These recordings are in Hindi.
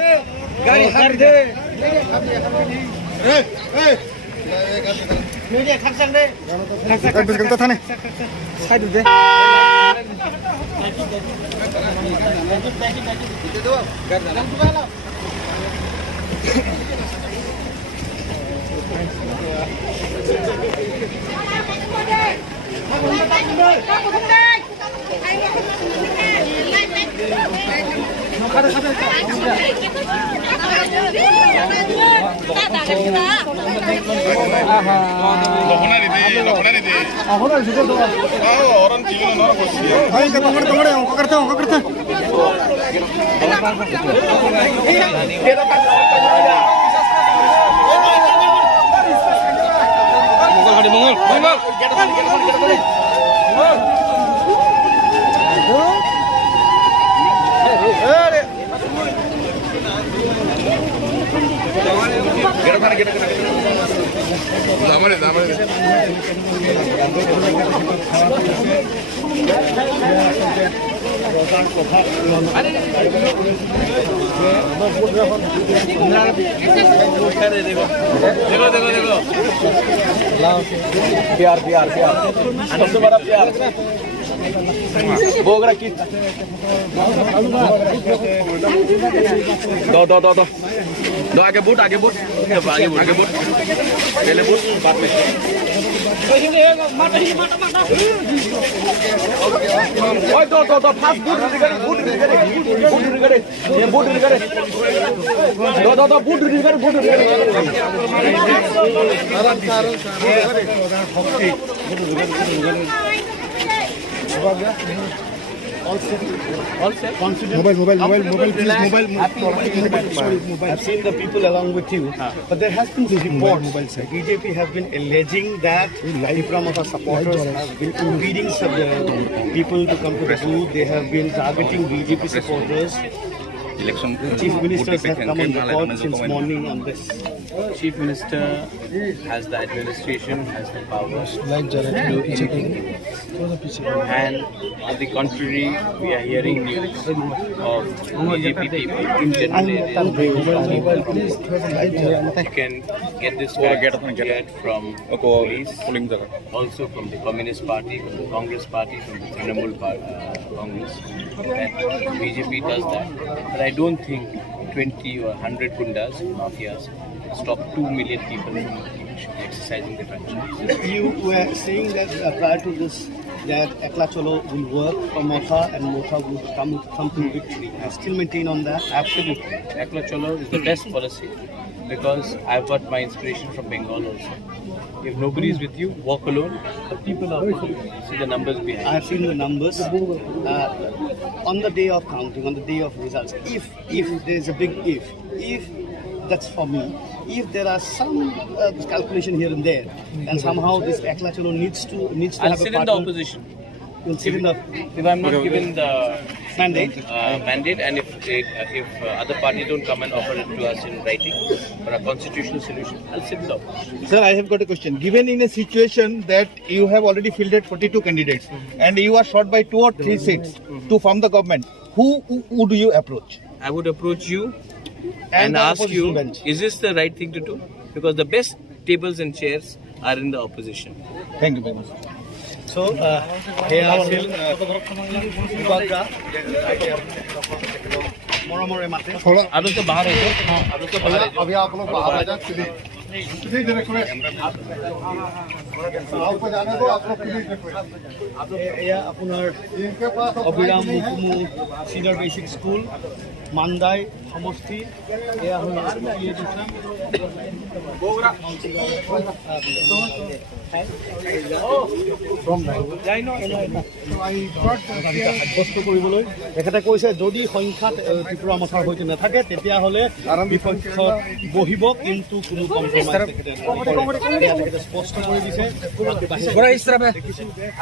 गाड़ी हाथ दे मुझे खर्च दे खर्च गलत था ने साइड दे orang Cina orang Rusia. Ayo kita tunggu ongkok kereta. देखो प्यार सबसे बड़ा प्यार बोगरा की दो आगे बूट पहले बूट बाद में दो फास्ट बूट रेडी करे दो boot ready All set. Mobile, please, mobile. I've seen the people along with you, but there has been reports. BJP has been alleging that Tripura supporters have been impeding people to come to the booth. They have been targeting BJP supporters. Election. The Chief Minister has come on record since morning on this. Chief Minister has the administration, has the powers to do anything. And on the contrary, we are hearing news of BJP people intimidated. You can get this fact from police, also from the Communist Party, from the Congress Party, from the Trinamool Congress. And BJP does that. But I don't think 20 or 100 gundas, mafias, stop 2 million people from exercising the franchise. You were saying that prior to this, that Ekla Cholo will work for Motha and Motha will come to victory. I still maintain on that. Absolutely. Ekla Cholo is the best policy because I've got my inspiration from Bengal also. If nobody is with you, walk alone. The people are with you. See the numbers behind. I have seen the numbers. On the day of counting, on the day of results, if there is a big if that's for me. If there are some calculation here and there, and somehow this Ekla Cholo needs to I'll have sit a in the opposition. You'll sit in the If I'm not given the mandate. mandate, and if other parties don't come and offer it to us in writing for a constitutional solution, I'll sit in the opposition. Sir, I have got a question. Given in a situation that you have already fielded 42 candidates and you are short by 2 or 3 seats to form the government, who would you approach? I would approach you And and the ask you, opposition bench. is this the right thing to do? Because the best tables and chairs are in the opposition. Thank you very much. So, here আছিল মৰমৰে মাতে अब तो बाहर है अभी आप लोग बाहर आ जाए सीधे आपको जाने दो आप लोग এয়া আপোনাৰ অবিৰাম মুকুমু চিনিয়ৰ বেচিক স্কুল মান্দাই সমষ্টি এয়া হ'ল সাব্যস্ত কৰিবলৈ তেখেতে কৈছে যদি সংখ্যাত ত্ৰিপুৰা মথাৰ সৈতে নাথাকে তেতিয়াহ'লে বিপক্ষত বহিব কিন্তু কোনো কম্প্ৰমাইজ তেখেতে স্পষ্ট কৰি দিছে I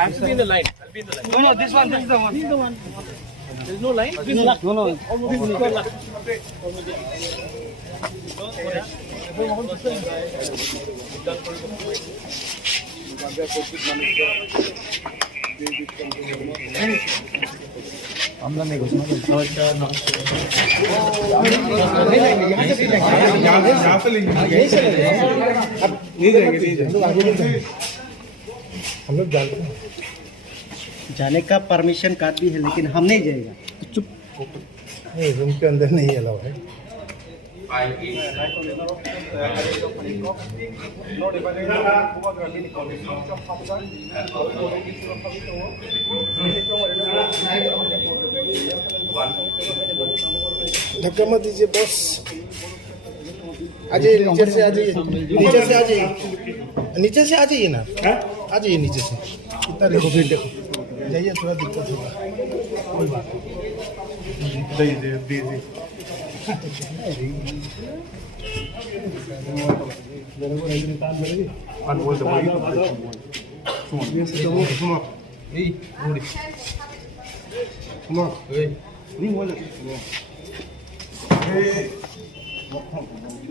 have to be in the line. I'll be in the line. No, this is the one. There's no line. No. আমরা नहीं घोषणा हम लोग जानते हैं जाने का परमिशन कार्ड भी है लेकिन हम नहीं जाएगा। चुप नहीं, रूम के अंदर नहीं अलाउ है। धक्का मत दीजिए बॉस, आ जाइए नीचे से, आ जाइए नीचे से, आ जाइए नीचे से, आ जाइए ना, आ जाइए नीचे से। कितना देखो फिर देखो, जाइए, थोड़ा दिक्कत होगा, कोई बात नहीं, दीजिए।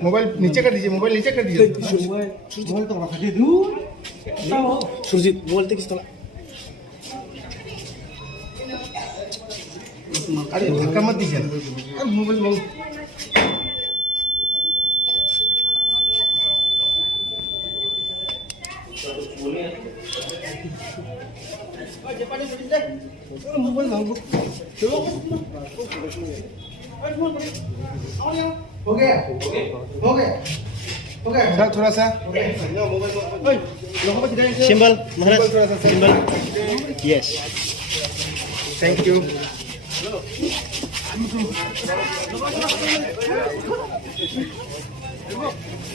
मोबाइल नीचे कर दीजिए, मोबाइल नीचे कर दीजिए। सुरजीत बोलते किस तरह, अरे धक्का मत दीजिए ना, अरे मोबाइल हो गया, हो गया, हो गया सर, थोड़ा सा सिंबल महाराज, थोड़ा सा सिंबल, यस, थैंक यू।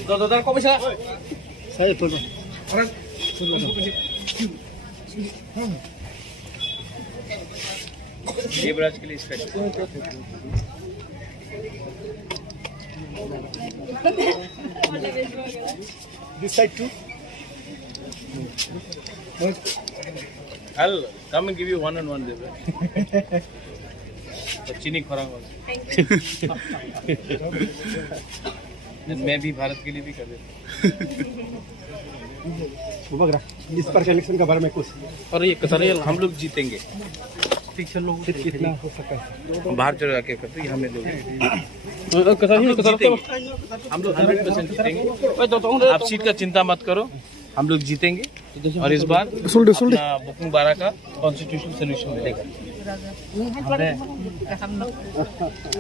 दादा को पैसा saya full देवराज के लिए special. This side too. I'll come and give you one-on-one, Devraj. चीनी खोरांगा। मैं भी भारत के लिए भी कर देता Bubagara, इस पर इलेक्शन के बारे में कुछ और ये कतरे हम लोग जीतेंगे। कितना हो सका है? बाहर चले जाके करते हैं, हमें लोग हम लोग 100% जीतेंगे। आप सीट का चिंता मत करो, हम लोग जीतेंगे और इस बार अपना बुकिंग 12 का कॉन्स्टिट्यूशनल सोल्यूशन मिलेगा।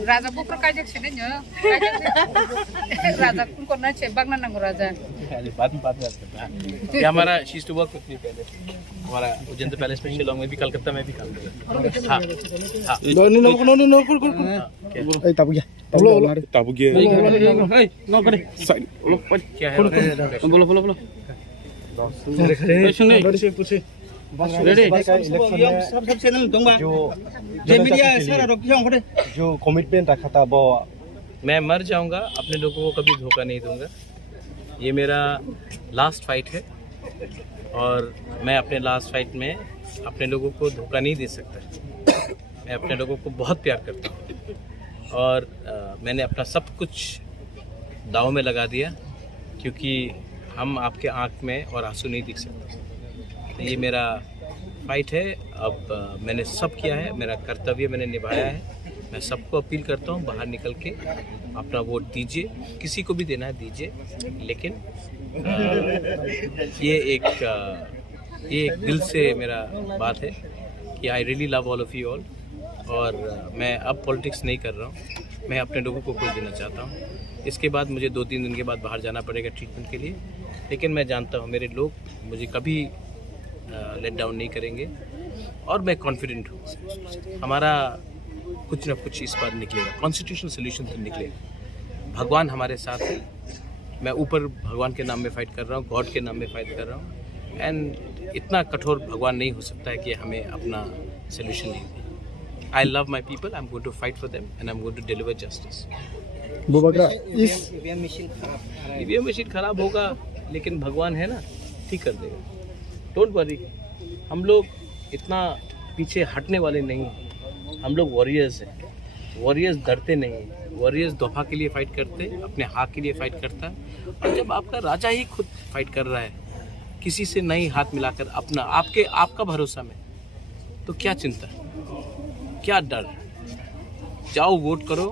राजा बुकर काजक से नहीं राजा कौन करना चाहिए बागना नंगो राजा बाद में बात करते हैं। ये हमारा she to work with me पहले, हमारा उज्जैन पैलेस में शिलोंग में भी, कलकत्ता में भी काम किया। हां हां ताबुगे क्या है? बोलो पूछे सब चैनल दूंगा जो मीडिया सारा रोकियो खड़े जो कमिटमेंट रखा था वो मैं मर जाऊंगा, अपने लोगों को कभी धोखा नहीं दूंगा। ये मेरा लास्ट फाइट है और मैं अपने लास्ट फाइट में अपने लोगों को धोखा नहीं दे सकता। मैं अपने लोगों को बहुत प्यार करता हूँ और मैंने अपना सब कुछ दांव में लगा दिया, क्योंकि हम आपके आँख में और आंसू नहीं दिख सकते। तो ये मेरा फाइट है। अब मैंने सब किया है, मेरा कर्तव्य मैंने निभाया है। मैं सबको अपील करता हूँ, बाहर निकल के अपना वोट दीजिए, किसी को भी देना है दीजिए, लेकिन ये एक दिल से मेरा बात है कि I really love all of you all. और मैं अब पॉलिटिक्स नहीं कर रहा हूँ, मैं अपने लोगों को कुछ देना चाहता हूँ। इसके बाद मुझे 2-3 दिन के बाद बाहर जाना पड़ेगा ट्रीटमेंट के लिए, लेकिन मैं जानता हूँ मेरे लोग मुझे कभी लेट डाउन नहीं करेंगे और मैं कॉन्फिडेंट हूँ हमारा कुछ ना कुछ इस बार निकलेगा, कॉन्स्टिट्यूशनल सोल्यूशन तो निकलेगा। भगवान हमारे साथ है, मैं ऊपर भगवान के नाम में फाइट कर रहा हूँ, गॉड के नाम में फाइट कर रहा हूँ। एंड इतना कठोर भगवान नहीं हो सकता है कि हमें अपना सोल्यूशन नहीं दे। I love my people, I am going to fight for them and I am going to deliver justice. EVM machine खराब होगा, लेकिन भगवान है ना, ठीक कर देगा, डोंट वरी। हम लोग इतना पीछे हटने वाले नहीं हैं, हम लोग वॉरियर्स हैं। वॉरियर्स डरते नहीं हैं, वॉरियर्स दफा के लिए फाइट करते, अपने हक के लिए फाइट करता है। और जब आपका राजा ही खुद फाइट कर रहा है, किसी से नहीं हाथ मिलाकर, अपना आपका भरोसा में, तो क्या चिंता, क्या डर? जाओ वोट करो,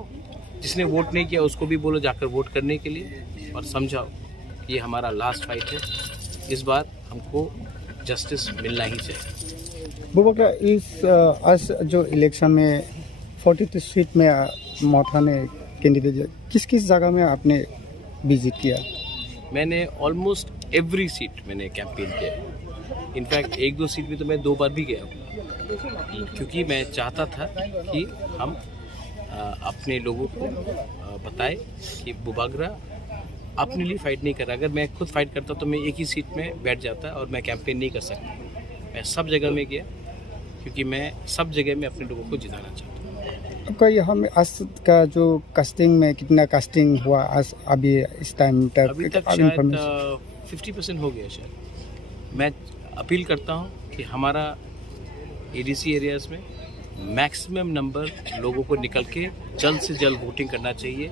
जिसने वोट नहीं किया उसको भी बोलो जाकर वोट करने के लिए, और समझाओ ये हमारा लास्ट फाइट है, इस बार हमको जस्टिस मिलना ही चाहिए। बुबकरा, इस आज जो इलेक्शन में 42 सीट में मोथा ने कैंडिडेट किस किस जगह में आपने विजिट किया? मैंने ऑलमोस्ट एवरी सीट मैंने कैंपेन किया। इनफैक्ट 1-2 सीट में तो मैं 2 बार भी गया हूँ, क्योंकि मैं चाहता था कि हम अपने लोगों को बताएं कि बुबागरा अपने लिए फाइट नहीं कर रहा। अगर मैं खुद फाइट करता तो मैं एक ही सीट में बैठ जाता और मैं कैंपेन नहीं कर सकता। मैं सब जगह में गया, क्योंकि मैं सब जगह में अपने लोगों को जिताना चाहता हूँ। आपका यहाँ में आज का जो कास्टिंग में कितना कास्टिंग हुआ आज अभी इस टाइम तक? अभी तक शायद 50% हो गया शायद। मैं अपील करता हूँ कि हमारा एडीसी एरियाज़ में मैक्सिमम नंबर लोगों को निकल के जल्द से जल्द वोटिंग करना चाहिए।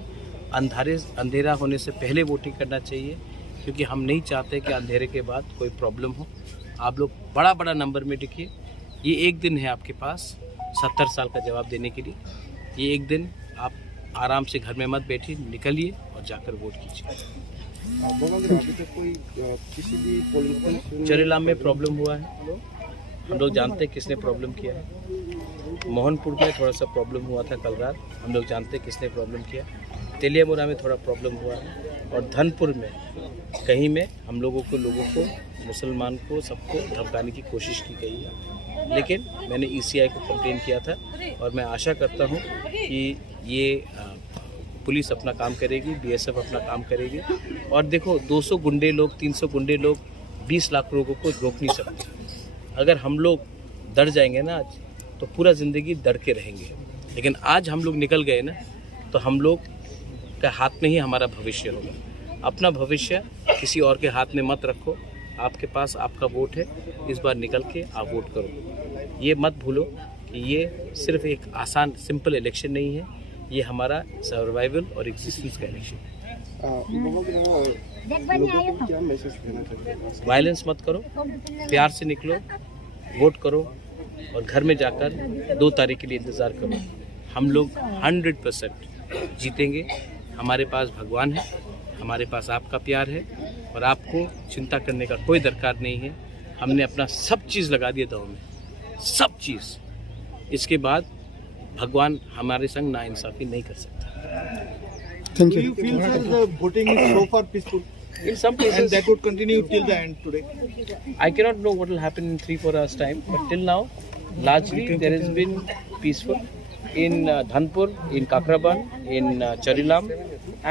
अंधेरा होने से पहले वोटिंग करना चाहिए, क्योंकि हम नहीं चाहते कि अंधेरे के बाद कोई प्रॉब्लम हो। आप लोग बड़ा बड़ा नंबर में दिखिए। ये एक दिन है आपके पास 70 साल का जवाब देने के लिए। ये एक दिन आप आराम से घर में मत बैठिए, निकलिए और जाकर वोट कीजिए। चरेलाम में प्रॉब्लम हुआ है, हम लोग जानते हैं किसने प्रॉब्लम किया है। मोहनपुर में थोड़ा सा प्रॉब्लम हुआ था कल रात, हम लोग जानते हैं किसने प्रॉब्लम किया। तेलियामुरा में थोड़ा प्रॉब्लम हुआ है, और धनपुर में कहीं में हम लोगों को मुसलमान को सबको धमकाने की कोशिश की गई है। लेकिन मैंने ईसीआई को कंप्लेन किया था, और मैं आशा करता हूं कि ये पुलिस अपना काम करेगी, बीएसएफ अपना काम करेगी। और देखो 200 गुंडे लोग, 300 गुंडे लोग 20 लाख लोगों को रोक नहीं सकते। अगर हम लोग डर जाएंगे ना आज, तो पूरा ज़िंदगी डर के रहेंगे। लेकिन आज हम लोग निकल गए ना, तो हम लोग के हाथ में ही हमारा भविष्य होगा। अपना भविष्य किसी और के हाथ में मत रखो। आपके पास आपका वोट है, इस बार निकल के आप वोट करो। ये मत भूलो कि ये सिर्फ एक आसान सिंपल इलेक्शन नहीं है, ये हमारा सर्वाइवल और एग्जिस्टेंस का इलेक्शन है। वायलेंस मत करो, प्यार से निकलो, वोट करो, और घर में जाकर 2 तारीख के लिए इंतज़ार करो। हम लोग 100% जीतेंगे। हमारे पास भगवान है, हमारे पास आपका प्यार है, और आपको चिंता करने का कोई दरकार नहीं है। हमने अपना सब चीज़ लगा दिया दांव में, सब चीज़। इसके बाद भगवान हमारे संग नाइंसाफ़ी नहीं कर सकता। Thank Do you. you feel, sir, the voting is so far peaceful? In some And cases, that would continue till the end today? I cannot know what will happen in 3-4 hours time, but till now, largely there has been peaceful. In Dhanpur, in Kakraban, in Charilam,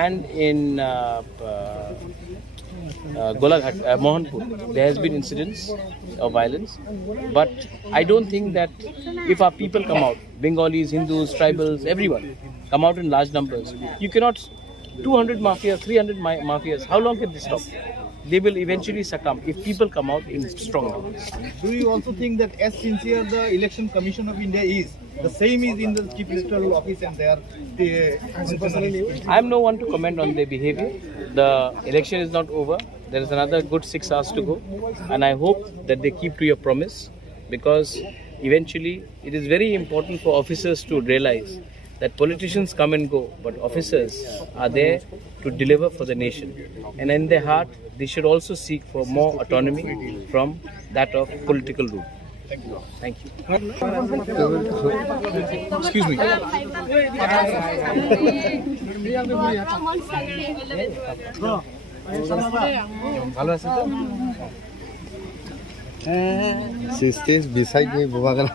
and in Golaghat, Mohanpur, there has been incidents of violence. But I don't think that if our people come out, Bengalis, Hindus, tribals, everyone, come out in large numbers, you cannot, 200 mafias, 300 mafias, how long can they stop? They will eventually succumb if people come out in strong numbers. Do you also think that as sincere the Election Commission of India is, the same is in the Chief Electoral Office, and they are I am no one to comment on their behavior. The election is not over. There is another good 6 hours to go, and I hope that they keep to your promise, because eventually it is very important for officers to realize that politicians come and go, but officers are there to deliver for the nation. And in their heart, they should also seek for more autonomy from that of political rule. Thank you. Excuse me. She stays beside me, Bubagra.